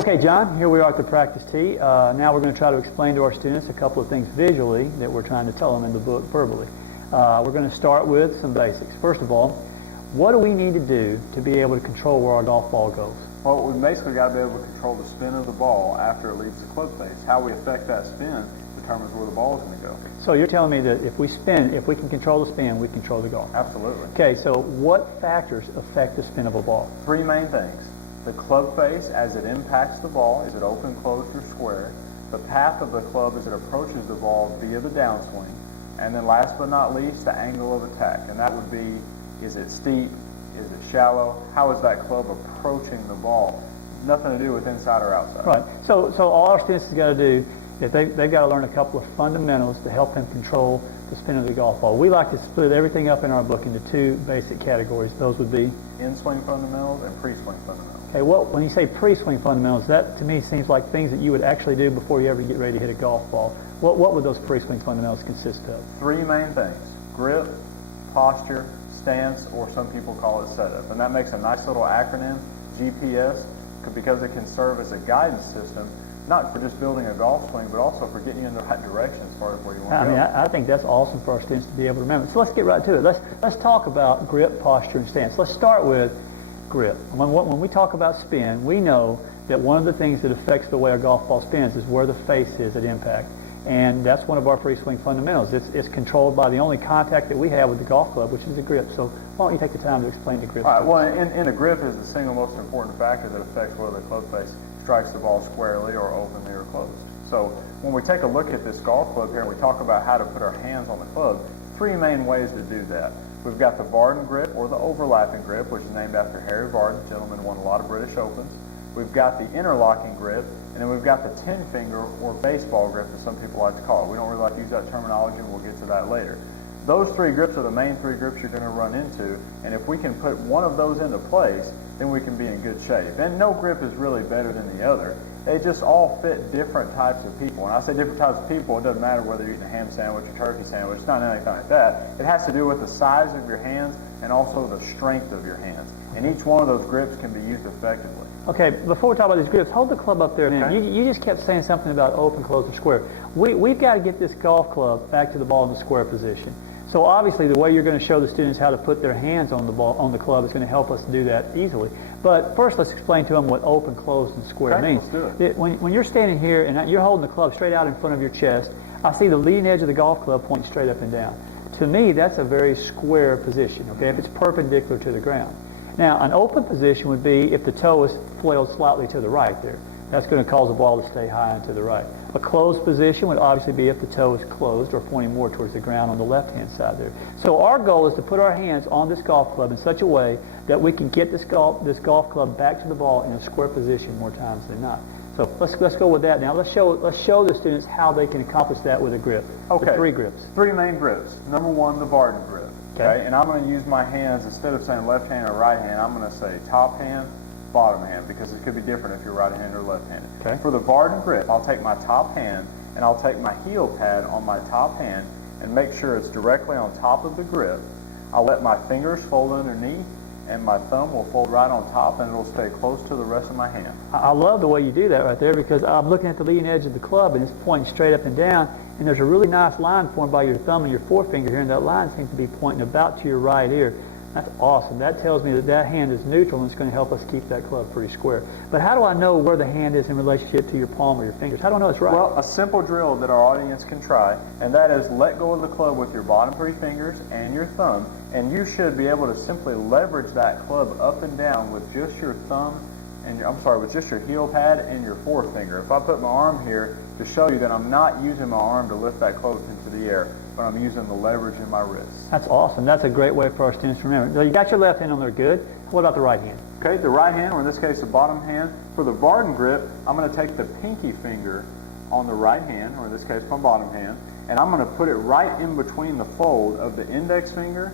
Okay, John, here we are at the practice tee. Now we're going to try to explain to our students a couple of things visually that we're trying to tell them in the book verbally. We're going to start with some basics. First of all, what do we need to do to be able to control where our golf ball goes? Well, we've basically got to be able to control the spin of the ball after it leaves the club face. How we affect that spin determines where the ball is going to go. So you're telling me that if we can control the spin, we control the golf. Absolutely. Okay, so what factors affect the spin of a ball? Three main things. The club face as it impacts the ball, is it open, closed, or square? The path of the club as it approaches the ball via the downswing. And then last but not least, the angle of attack. And that would be, is it steep? Is it shallow? How is that club approaching the ball? Nothing to do with inside or outside. Right. So all our students have got to do is they've got to learn a couple of fundamentals to help them control the spin of the golf ball. We like to split everything up in our book into two basic categories. Those would be in-swing fundamentals and pre-swing fundamentals. Okay, when you say pre-swing fundamentals, that to me seems like things that you would actually do before you ever get ready to hit a golf ball. What would those pre-swing fundamentals consist of? Three main things: grip, posture, stance, or some people call it setup. And that makes a nice little acronym, GPS, because it can serve as a guidance system, not for just building a golf swing, but also for getting you in the right direction as far as where you want to go. I think that's awesome for our students to be able to remember. So let's get right to it. Let's talk about grip, posture, and stance. Let's start with grip. When we talk about spin, we know that one of the things that affects the way a golf ball spins is where the face is at impact. And that's one of our pre-swing fundamentals. It's controlled by the only contact that we have with the golf club, which is the grip. So why don't you take the time to explain the grip? All right, well, in the grip is the single most important factor that affects whether the club face strikes the ball squarely or openly or closed. So when we take a look at this golf club here and we talk about how to put our hands on the club, three main ways to do that. We've got the Vardon grip, or the overlapping grip, which is named after Harry Vardon, gentleman who won a lot of British Opens. We've got the interlocking grip, and then we've got the 10-finger or baseball grip, as some people like to call it. We don't really like to use that terminology, and we'll get to that later. Those three grips are the main three grips you're going to run into, and if we can put one of those into place, then we can be in good shape. And no grip is really better than the other. They just all fit different types of people. When I say different types of people, it doesn't matter whether you're eating a ham sandwich or turkey sandwich. It's not anything like that. It has to do with the size of your hands and also the strength of your hands. And each one of those grips can be used effectively. Okay, before we talk about these grips, hold the club up there a minute. Okay. You just kept saying something about open, closed, or square. We've got to get this golf club back to the ball in the square position. So obviously the way you're going to show the students how to put their hands on the ball, on the club, is going to help us to do that easily. But first let's explain to them what open, closed, and square means. Let's do it. When you're standing here and you're holding the club straight out in front of your chest, I see the leading edge of the golf club pointing straight up and down. To me, that's a very square position, okay, if it's perpendicular to the ground. Now, an open position would be if the toe is flailed slightly to the right there. That's going to cause the ball to stay high and to the right. A closed position would obviously be if the toe is closed or pointing more towards the ground on the left-hand side there. So our goal is to put our hands on this golf club in such a way that we can get this golf club back to the ball in a square position more times than not. So let's go with that now. Let's show the students how they can accomplish that with a grip. Okay. The three grips. Three main grips. Number one, the Vardon grip. Okay. And I'm going to use my hands, instead of saying left hand or right hand, I'm going to say top hand, bottom hand, because it could be different if you're right-handed or left-handed. Okay. For the Vardon grip, I'll take my top hand and I'll take my heel pad on my top hand and make sure it's directly on top of the grip. I'll let my fingers fold underneath and my thumb will fold right on top and it'll stay close to the rest of my hand. I love the way you do that right there, because I'm looking at the leading edge of the club and it's pointing straight up and down, and there's a really nice line formed by your thumb and your forefinger here, and that line seems to be pointing about to your right ear. That's awesome. That tells me that hand is neutral and it's going to help us keep that club pretty square. But how do I know where the hand is in relationship to your palm or your fingers? How do I know it's right? Well, a simple drill that our audience can try, and that is let go of the club with your bottom three fingers and your thumb, and you should be able to simply leverage that club up and down with just your thumb and with just your heel pad and your forefinger. If I put my arm here to show you that I'm not using my arm to lift that club into the air, but I'm using the leverage in my wrist. That's awesome. That's a great way for our students to remember. So you got your left hand on there, good. What about the right hand? Okay, the right hand, or in this case the bottom hand. For the Vardon grip, I'm going to take the pinky finger on the right hand, or in this case my bottom hand, and I'm going to put it right in between the fold of the index finger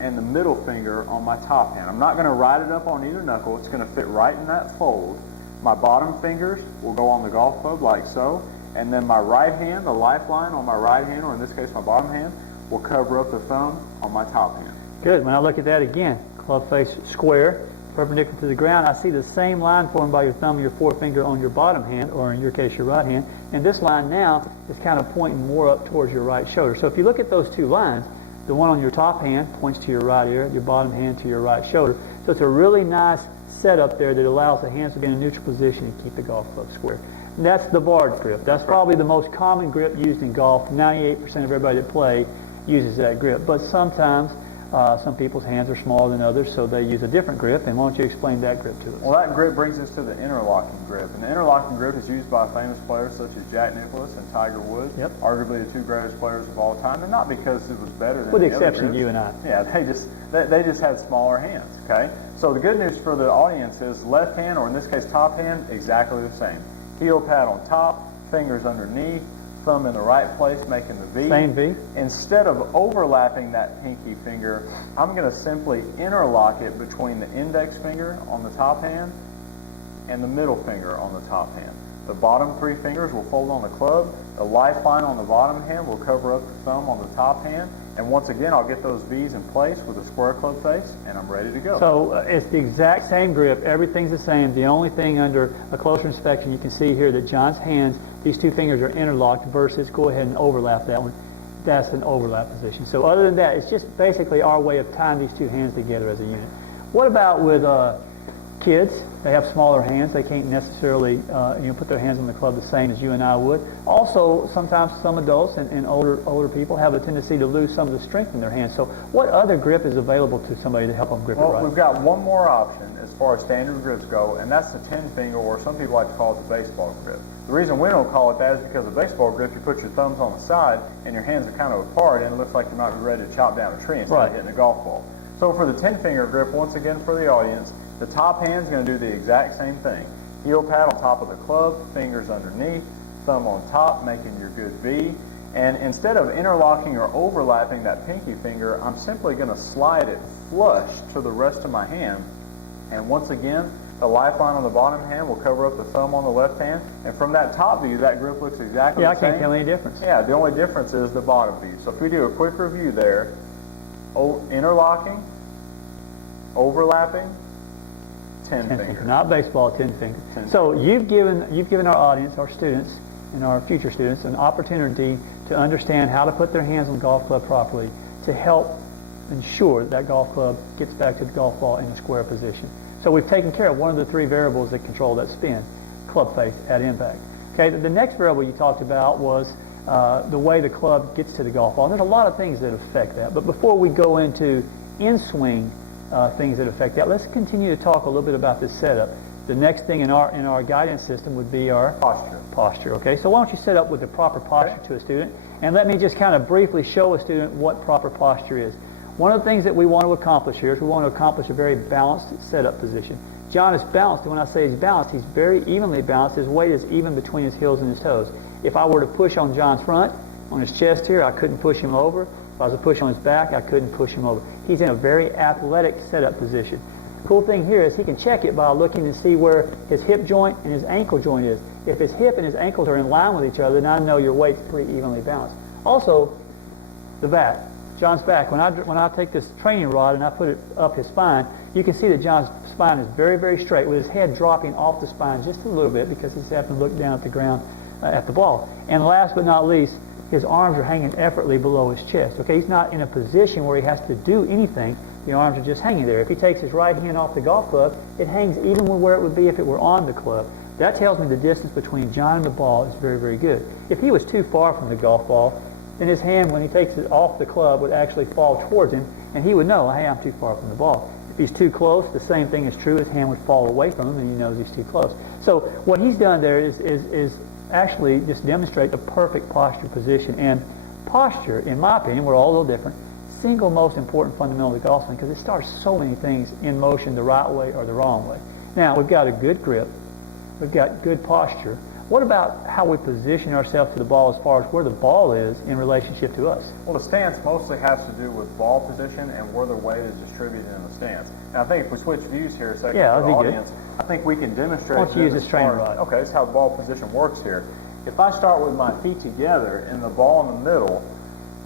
and the middle finger on my top hand. I'm not going to ride it up on either knuckle. It's going to fit right in that fold. My bottom fingers will go on the golf club like so, and then my right hand, the lifeline on my right hand, or in this case my bottom hand, will cover up the thumb on my top hand. Good. When I look at that again, club face square, perpendicular to the ground, I see the same line formed by your thumb and your forefinger on your bottom hand, or in your case, your right hand. And this line now is kind of pointing more up towards your right shoulder. So if you look at those two lines, the one on your top hand points to your right ear, your bottom hand to your right shoulder. So it's a really nice setup there that allows the hands to be in a neutral position and keep the golf club square. And that's the barred grip. That's probably the most common grip used in golf. 98% of everybody that plays uses that grip. But sometimes some people's hands are smaller than others, so they use a different grip. And why don't you explain that grip to us? Well, that grip brings us to the interlocking grip. And the interlocking grip is used by famous players such as Jack Nicklaus and Tiger Woods, arguably the two greatest players of all time, and not because it was better than with the other exception of grips. you and I. Yeah, they just had smaller hands, okay? So the good news for the audience is left hand, or in this case top hand, exactly the same. Heel pad on top, fingers underneath, thumb in the right place, making the V. Same V. Instead of overlapping that pinky finger, I'm going to simply interlock it between the index finger on the top hand and the middle finger on the top hand. The bottom three fingers will fold on the club. The lifeline on the bottom hand will cover up the thumb on the top hand. And once again, I'll get those V's in place with a square club face, and I'm ready to go. So it's the exact same grip. Everything's the same. The only thing under a closer inspection, you can see here that John's hands, these two fingers are interlocked versus go ahead and overlap that one. That's an overlap position. So other than that, it's just basically our way of tying these two hands together as a unit. What about with kids? They have smaller hands. They can't necessarily put their hands on the club the same as you and I would. Also, sometimes some adults and older people have a tendency to lose some of the strength in their hands. So what other grip is available to somebody to help them grip it right? Well, we've got one more option as far as standard grips go, and that's the 10-finger, or some people like to call it the baseball grip. The reason we don't call it that is because a baseball grip, you put your thumbs on the side and your hands are kind of apart, and it looks like you might be ready to chop down a tree instead of hitting a golf ball. So for the 10-finger grip, once again for the audience, the top hand's going to do the exact same thing. Heel pad on top of the club, fingers underneath, thumb on top, making your good V. And instead of interlocking or overlapping that pinky finger, I'm simply going to slide it flush to the rest of my hand. And once again, the lifeline on the bottom hand will cover up the thumb on the left hand. And from that top view, that grip looks exactly the same. Yeah, I can't tell any difference. Yeah, the only difference is the bottom view. So if we do a quick review there, interlocking, overlapping, 10 finger. Not baseball, 10 finger. So you've given our audience, our students, and our future students an opportunity to understand how to put their hands on the golf club properly to help ensure that golf club gets back to the golf ball in a square position. So we've taken care of one of the three variables that control that spin, club face at impact. Okay, the next variable you talked about was the way the club gets to the golf ball. And there's a lot of things that affect that. But before we go into in-swing things that affect that, let's continue to talk a little bit about this setup. The next thing in our guidance system would be our posture. Okay, so why don't you set up with the proper posture to a student, and let me just kind of briefly show a student what proper posture is. One of the things that we want to accomplish here is we want to accomplish a very balanced setup position. John is balanced, and when I say he's balanced, he's very evenly balanced. His weight is even between his heels and his toes. If I were to push on John's front, on his chest here, I couldn't push him over. If I was to push on his back, I couldn't push him over. He's in a very athletic setup position. The cool thing here is he can check it by looking to see where his hip joint and his ankle joint is. If his hip and his ankles are in line with each other, then I know your weight's pretty evenly balanced. Also, the back. John's back. When I take this training rod and I put it up his spine, you can see that John's spine is very, very straight, with his head dropping off the spine just a little bit because he's having to look down at the ground at the ball. And last but not least, his arms are hanging effortlessly below his chest. Okay, he's not in a position where he has to do anything. The arms are just hanging there. If he takes his right hand off the golf club, it hangs even with where it would be if it were on the club. That tells me the distance between John and the ball is very, very good. If he was too far from the golf ball, then his hand, when he takes it off the club, would actually fall towards him, and he would know, hey, I'm too far from the ball. If he's too close, the same thing is true. His hand would fall away from him, and he knows he's too close. So what he's done there is actually just demonstrate the perfect posture position. And posture, in my opinion, we're all a little different, single most important fundamental of the golf swing, because it starts so many things in motion the right way or the wrong way. Now, we've got a good grip. We've got good posture. What about how we position ourselves to the ball as far as where the ball is in relationship to us? Well, the stance mostly has to do with ball position and where the weight is distributed in the stance. And I think if we switch views here a second for the audience, I think we can demonstrate. Why don't you use this training rod? Okay, this is how the ball position works here. If I start with my feet together and the ball in the middle,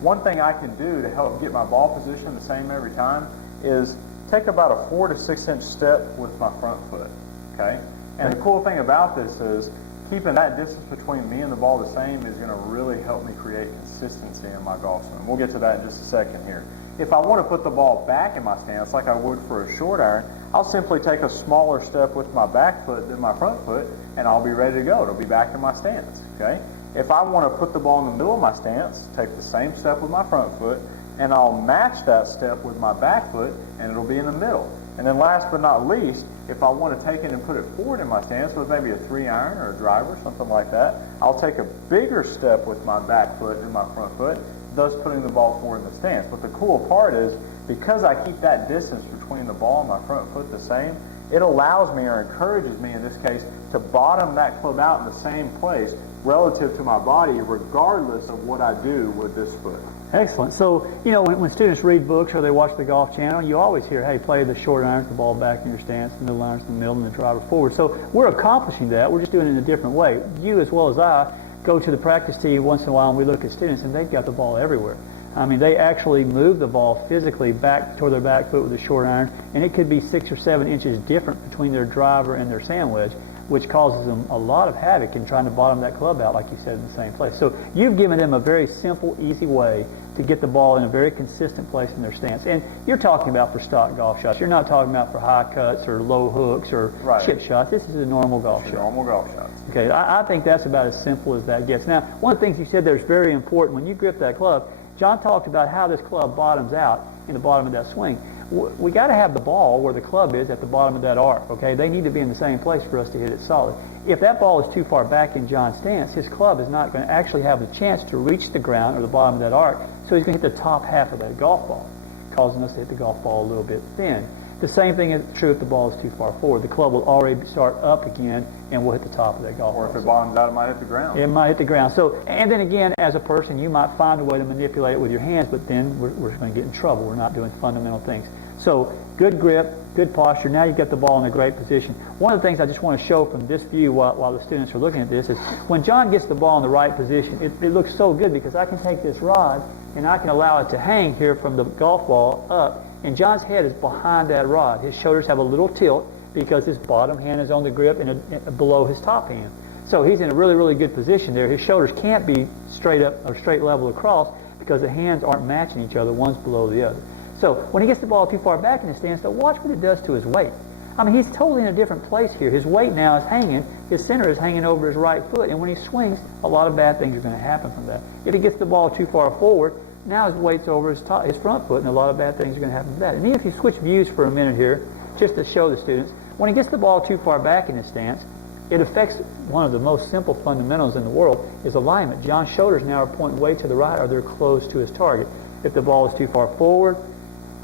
one thing I can do to help get my ball position the same every time is take about a 4 to 6 inch step with my front foot, okay? And the cool thing about this is keeping that distance between me and the ball the same is going to really help me create consistency in my golf swing. We'll get to that in just a second here. If I want to put the ball back in my stance like I would for a short iron, I'll simply take a smaller step with my back foot than my front foot, and I'll be ready to go. It'll be back in my stance, okay? If I want to put the ball in the middle of my stance, take the same step with my front foot, and I'll match that step with my back foot, and it'll be in the middle. And then last but not least, if I want to take it and put it forward in my stance with maybe a 3-iron or a driver, something like that, I'll take a bigger step with my back foot and my front foot, thus putting the ball forward in the stance. But the cool part is, because I keep that distance between the ball and my front foot the same, it allows me, or encourages me in this case, to bottom that club out in the same place relative to my body, regardless of what I do with this foot. Excellent. So, you know, when students read books or they watch the Golf Channel, you always hear, hey, play the short irons, the ball back in your stance, the middle irons in the middle, and the driver forward. So we're accomplishing that. We're just doing it in a different way. You, as well as I, go to the practice tee once in a while and we look at students, and they've got the ball everywhere. I mean, they actually move the ball physically back toward their back foot with a short iron, and it could be 6 or 7 inches different between their driver and their sand wedge, which causes them a lot of havoc in trying to bottom that club out, like you said, in the same place. So you've given them a very simple, easy way to get the ball in a very consistent place in their stance. And you're talking about for stock golf shots. You're not talking about for high cuts or low hooks or chip shots. This is a normal golf shot. Normal golf shots. Okay, I think that's about as simple as that gets. Now, one of the things you said there is very important. When you grip that club, John talked about how this club bottoms out in the bottom of that swing. We got to have the ball where the club is at the bottom of that arc, okay? They need to be in the same place for us to hit it solid. If that ball is too far back in John's stance, his club is not going to actually have the chance to reach the ground or the bottom of that arc, so he's going to hit the top half of that golf ball, causing us to hit the golf ball a little bit thin. The same thing is true if the ball is too far forward. The club will already start up again, and we'll hit the top of that golf ball. Or if it bottoms out, it might hit the ground. It might hit the ground. So, and then again, as a person, you might find a way to manipulate it with your hands, but then we're going to get in trouble. We're not doing fundamental things. So, good grip, good posture. Now you get the ball in a great position. One of the things I just want to show from this view while the students are looking at this is when John gets the ball in the right position, it looks so good because I can take this rod and I can allow it to hang here from the golf ball up, and John's head is behind that rod. His shoulders have a little tilt because his bottom hand is on the grip and below his top hand. So he's in a really, really good position there. His shoulders can't be straight up or straight level across because the hands aren't matching each other. One's below the other. So when he gets the ball too far back in the stance, though, watch what it does to his weight. I mean, he's totally in a different place here. His weight now is hanging. His center is hanging over his right foot. And when he swings, a lot of bad things are going to happen from that. If he gets the ball too far forward, now his weight's over his front foot, and a lot of bad things are going to happen from that. And even if you switch views for a minute here, just to show the students, when he gets the ball too far back in his stance, it affects one of the most simple fundamentals in the world, is alignment. John's shoulders now are pointing way to the right, or they're close to his target. If the ball is too far forward,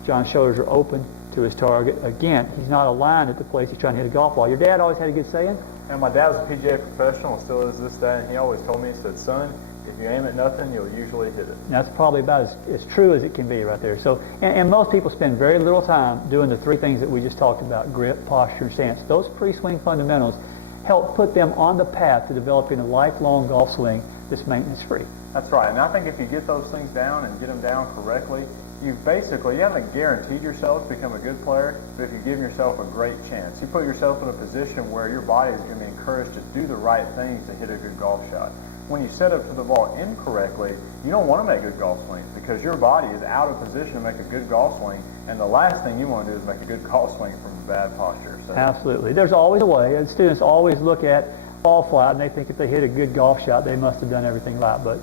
John's shoulders are open to his target. Again, he's not aligned at the place he's trying to hit a golf ball. Your dad always had a good saying? And my dad was a PGA professional and still is this day, and he always told me, he said, son, if you aim at nothing, you'll usually hit it. That's probably about as true as it can be right there. So, and most people spend very little time doing the three things that we just talked about: grip, posture, and stance. Those pre-swing fundamentals help put them on the path to developing a lifelong golf swing that's maintenance-free. That's right. And I think if you get those things down and get them down correctly, you haven't guaranteed yourself to become a good player, but if you give yourself a great chance, you put yourself in a position where your body is going to be encouraged to do the right things to hit a good golf shot. When you set up to the ball incorrectly, you don't want to make good golf swings because your body is out of position to make a good golf swing, and the last thing you want to do is make a good golf swing from a bad posture. So. Absolutely. There's always a way, and students always look at fall flat, and they think if they hit a good golf shot, they must have done everything right. But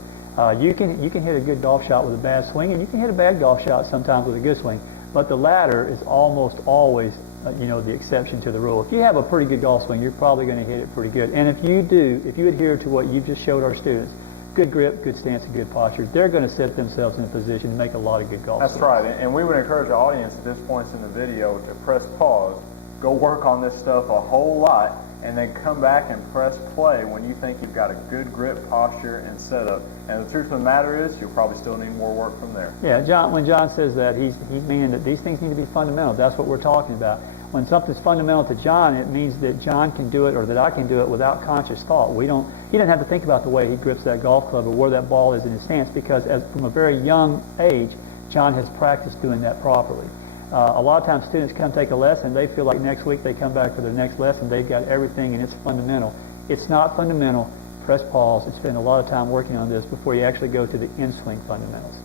you can hit a good golf shot with a bad swing, and you can hit a bad golf shot sometimes with a good swing. But the latter is almost always the exception to the rule. If you have a pretty good golf swing, you're probably going to hit it pretty good. And if you adhere to what you've just showed our students, good grip, good stance, and good posture, they're going to set themselves in a position to make a lot of good golf swings. That's right. And we would encourage the audience at this point in the video to press pause, go work on this stuff a whole lot, and then come back and press play when you think you've got a good grip, posture, and setup. And the truth of the matter is, you'll probably still need more work from there. Yeah, when John says that, he's meaning that these things need to be fundamental. That's what we're talking about. When something's fundamental to John, it means that John can do it, or that I can do it without conscious thought. He doesn't have to think about the way he grips that golf club or where that ball is in his stance, because from a very young age, John has practiced doing that properly. A lot of times students come take a lesson, they feel like next week they come back for their next lesson, they've got everything and it's fundamental. It's not fundamental. Press pause and spend a lot of time working on this before you actually go to the in-swing fundamentals.